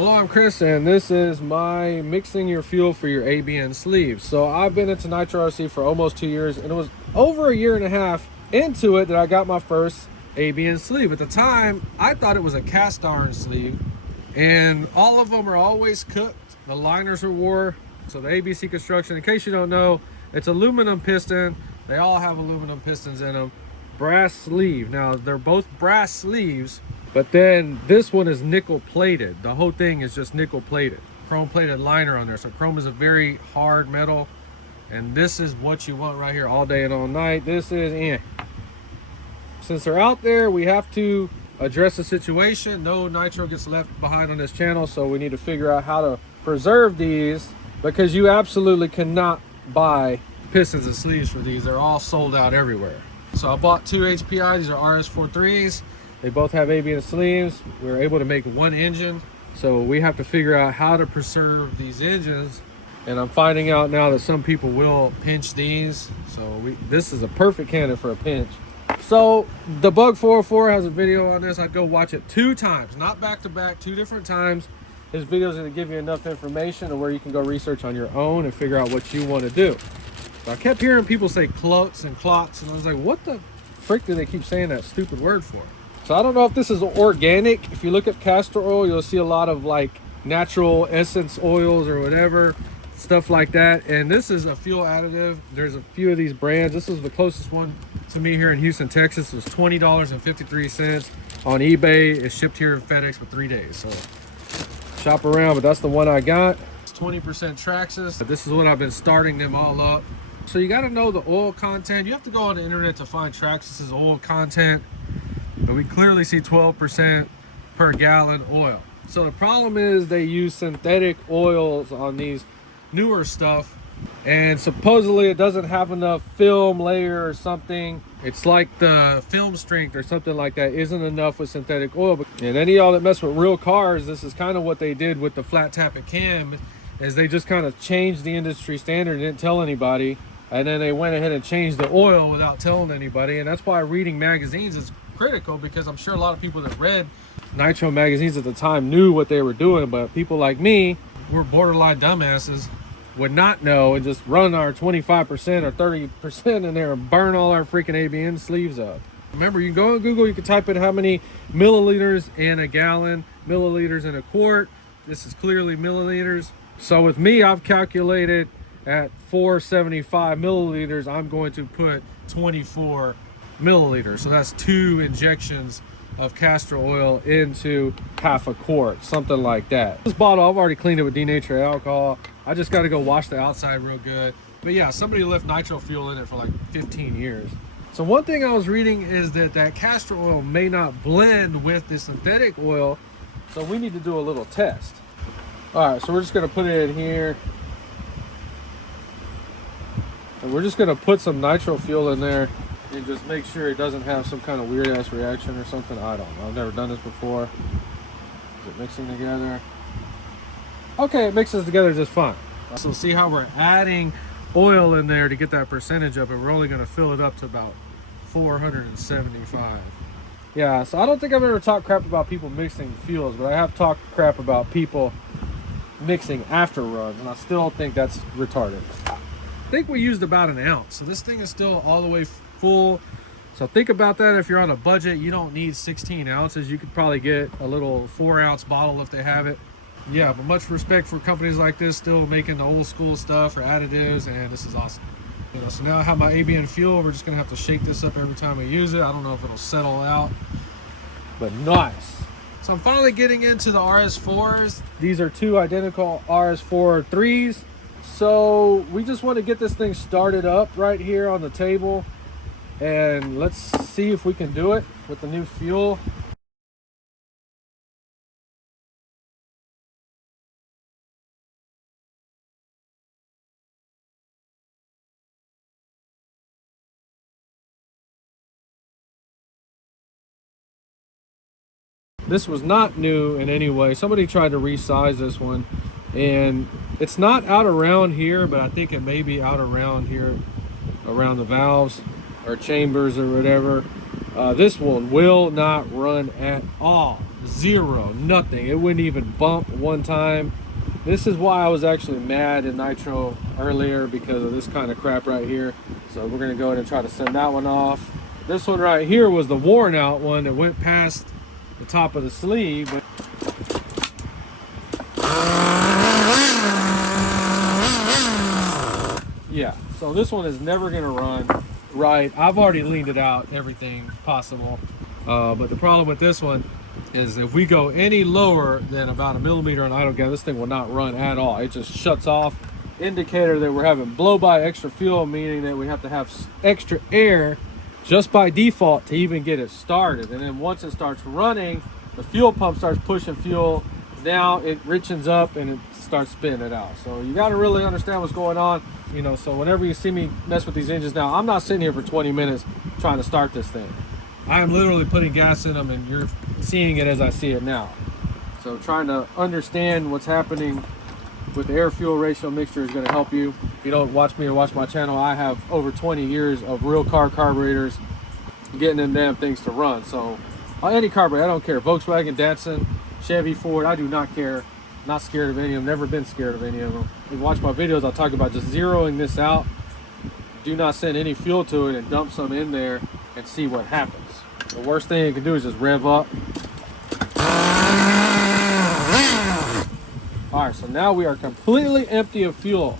Hello, I'm Chris, and this is my mixing your fuel for your ABN sleeves. So I've been into Nitro RC for almost 2 years, and it was over a year and a half into it that I got my first ABN sleeve. At the time, I thought it was a cast iron sleeve, and all of them are always cooked. The liners are wore. So the ABC construction, in case you don't know, it's aluminum piston. They all have aluminum pistons in them. Brass sleeve. Now, they're both brass sleeves, but then this one is nickel plated. The whole thing is just nickel plated. Chrome plated liner on there. So chrome is a very hard metal, and this is what you want right here all day and all night. This is Since they're out there, we have to address the situation. No nitro gets left behind on this channel, so we need to figure out how to preserve these, because you absolutely cannot buy pistons and sleeves for these. They're all sold out everywhere. So I bought two HPI. These are RS43s. They both have ABN sleeves. We were able to make one engine, so we have to figure out how to preserve these engines. And I'm finding out now that some people will pinch these, so this is a perfect candidate for a pinch. So the Bug 404 has a video on this. I'd go watch it 2 times, not back to back, 2 different times. His video is going to give you enough information to where you can go research on your own and figure out what you want to do. So I kept hearing people say clots and clots, and I was like, what the frick do they keep saying that stupid word for? So I don't know if this is organic. If you look at castor oil, you'll see a lot of like natural essence oils or whatever, stuff like that. And this is a fuel additive. There's a few of these brands. This is the closest one to me here in Houston, Texas. It was $20.53 on eBay. It's shipped here in FedEx for 3 days. So shop around, but that's the one I got. It's 20% Traxxas. This is what I've been starting them all up. So you got to know the oil content. You have to go on the internet to find Traxxas's oil content. But we clearly see 12% per gallon oil. So the problem is they use synthetic oils on these newer stuff, and supposedly it doesn't have enough film layer or something. It's like the film strength or something like that isn't enough with synthetic oil. And any of y'all that mess with real cars, this is kind of what they did with the flat tappet cam, is they just kind of changed the industry standard and didn't tell anybody, and then they went ahead and changed the oil without telling anybody. And that's why reading magazines is critical, because I'm sure a lot of people that read nitro magazines at the time knew what they were doing, but people like me, we're borderline dumbasses, would not know and just run our 25% or 30% in there and burn all our freaking ABN sleeves up. Remember, you can go on Google, you can type in how many milliliters in a gallon, milliliters in a quart. This is clearly milliliters. So with me, I've calculated at 475 milliliters, I'm going to put 24 milliliters. So that's 2 injections of castor oil into half a quart, something like that. This bottle, I've already cleaned it with denatured alcohol. I just got to go wash the outside real good. But yeah, somebody left nitro fuel in it for like 15 years. So one thing I was reading is that castor oil may not blend with the synthetic oil. So we need to do a little test. All right, so we're just going to put it in here. And we're just going to put some nitro fuel in there and just make sure it doesn't have some kind of weird ass reaction or something. I don't know. I've never done this before. Is it mixing together? Okay, it mixes together just fine. So see how we're adding oil in there to get that percentage up, and we're only going to fill it up to about 475. Yeah, so I don't think I've ever talked crap about people mixing fuels, but I have talked crap about people mixing after runs, and I still think that's retarded. I think we used about 1 ounce, so this thing is still all the way full. So think about that. If you're on a budget, you don't need 16 ounces. You could probably get a little 4-ounce bottle if they have it. Yeah, but much respect for companies like this still making the old school stuff or additives, and this is awesome. So now I have my ABN fuel. We're just gonna have to shake this up every time we use it. I don't know if it'll settle out, but nice. So I'm finally getting into the RS4s. These are 2 identical RS4 3s. So we just want to get this thing started up right here on the table, and let's see if we can do it with the new fuel. This was not new in any way. Somebody tried to resize this one, and it's not out around here, but I think it may be out around here, around the valves or chambers or whatever. This one will not run at all. Zero, nothing. It wouldn't even bump one time. This is why I was actually mad in Nitro earlier, because of this kind of crap right here. So we're gonna go ahead and try to send that one off. This one right here was the worn out one that went past the top of the sleeve. Yeah, so this one is never gonna run right. I've already leaned it out, everything possible. But the problem with this one is if we go any lower than about 1 millimeter on idle gas, this thing will not run at all. It just shuts off. Indicator that we're having blow by extra fuel, meaning that we have to have extra air just by default to even get it started. And then once it starts running, the fuel pump starts pushing fuel. Now it richens up and it starts spinning it out. So you got to really understand what's going on. You know, so whenever you see me mess with these engines now, I'm not sitting here for 20 minutes trying to start this thing. I am literally putting gas in them, and you're seeing it as I see it now. So trying to understand what's happening with the air-fuel ratio mixture is going to help you. If you don't watch me or watch my channel, I have over 20 years of real car carburetors getting them damn things to run. So any carburetor, I don't care. Volkswagen, Datsun, Chevy, Ford, I do not care. Not scared of any of them, never been scared of any of them. If you watch my videos, I'll talk about just zeroing this out. Do not send any fuel to it and dump some in there and see what happens. The worst thing you can do is just rev up. All right, so now we are completely empty of fuel.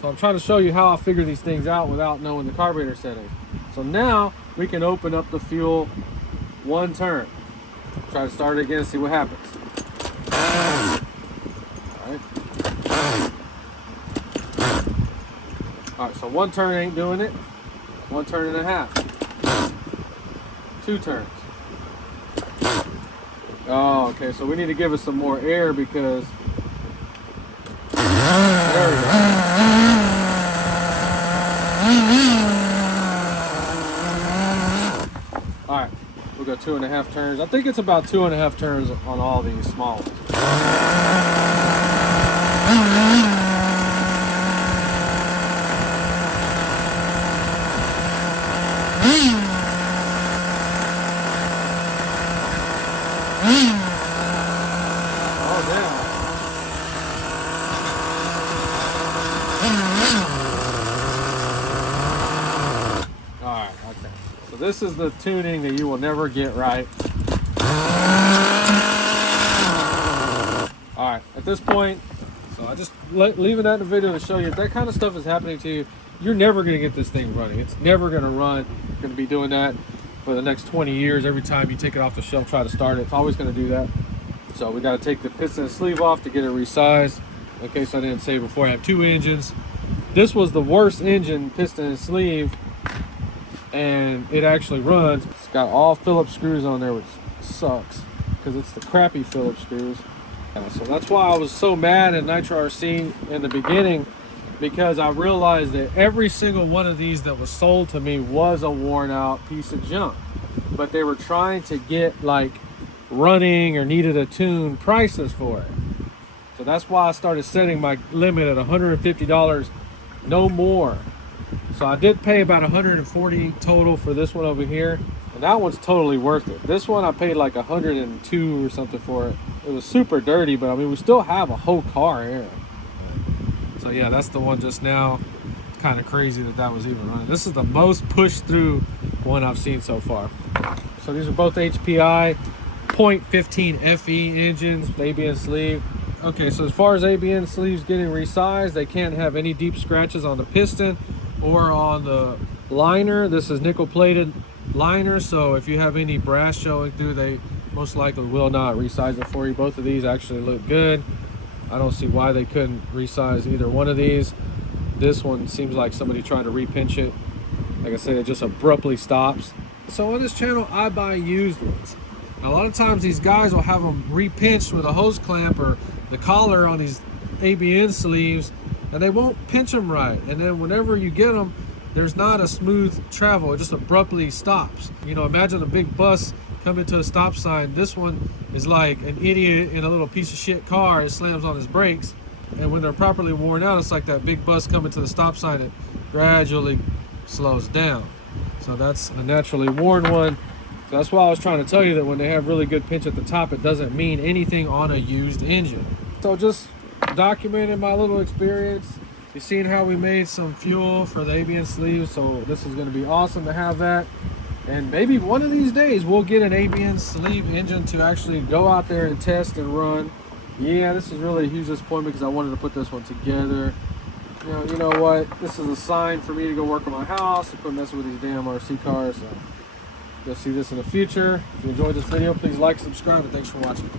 So I'm trying to show you how I figure these things out without knowing the carburetor settings. So now we can open up the fuel one turn. Try to start it again and see what happens. All right, so one turn ain't doing it. 1.5 turns. 2 turns. Oh, okay, so we need to give it some more air because there we go. All right, we'll go 2.5 turns. I think it's about 2.5 turns on all these small ones. This is the tuning that you will never get right. All right, at this point, so I just leaving that in the video to show you if that kind of stuff is happening to you, you're never going to get this thing running. It's never going to run. You're going to be doing that for the next 20 years. Every time you take it off the shelf, try to start it, it's always going to do that. So we got to take the piston and sleeve off to get it resized. In case I didn't say before, I have 2 engines. This was the worst engine, piston and sleeve, and it actually runs. It's got all Phillips screws on there, which sucks because it's the crappy Phillips screws. So that's why I was so mad at Nitro RC in the beginning, because I realized that every single one of these that was sold to me was a worn out piece of junk, but they were trying to get like running or needed a tune prices for it. So that's why I started setting my limit at $150, no more. So I did pay about $140 total for this one over here, and that one's totally worth it. This one I paid like $102 or something for it. It was super dirty, but I mean, we still have a whole car here. So yeah, that's the one just now. It's kind of crazy that that was even running. This is the most pushed through one I've seen so far. So these are both HPI 0.15 FE engines with ABN sleeve. Okay, so as far as ABN sleeves getting resized, they can't have any deep scratches on the piston or on the liner. This is nickel plated liner, so if you have any brass showing through, they most likely will not resize it for you. Both of these actually look good. I don't see why they couldn't resize either one of these. This one seems like somebody tried to repinch it. Like I said, it just abruptly stops. So on this channel, I buy used ones. A lot of times these guys will have them repinched with a hose clamp or the collar on these ABN sleeves, and they won't pinch them right. And then whenever you get them, there's not a smooth travel. It just abruptly stops. You know, imagine a big bus coming to a stop sign. This one is like an idiot in a little piece of shit car. It slams on his brakes. And when they're properly worn out, it's like that big bus coming to the stop sign. It gradually slows down. So that's a naturally worn one. So that's why I was trying to tell you that when they have really good pinch at the top, it doesn't mean anything on a used engine. So just documenting my little experience. You've seen how we made some fuel for the ABN sleeves, so this is going to be awesome to have that. And maybe one of these days we'll get an ABN sleeve engine to actually go out there and test and run. Yeah, this is really a huge disappointment because I wanted to put this one together. You know what? This is a sign for me to go work on my house and quit messing with these damn RC cars. So you'll see this in the future. If you enjoyed this video, please like, subscribe, and thanks for watching.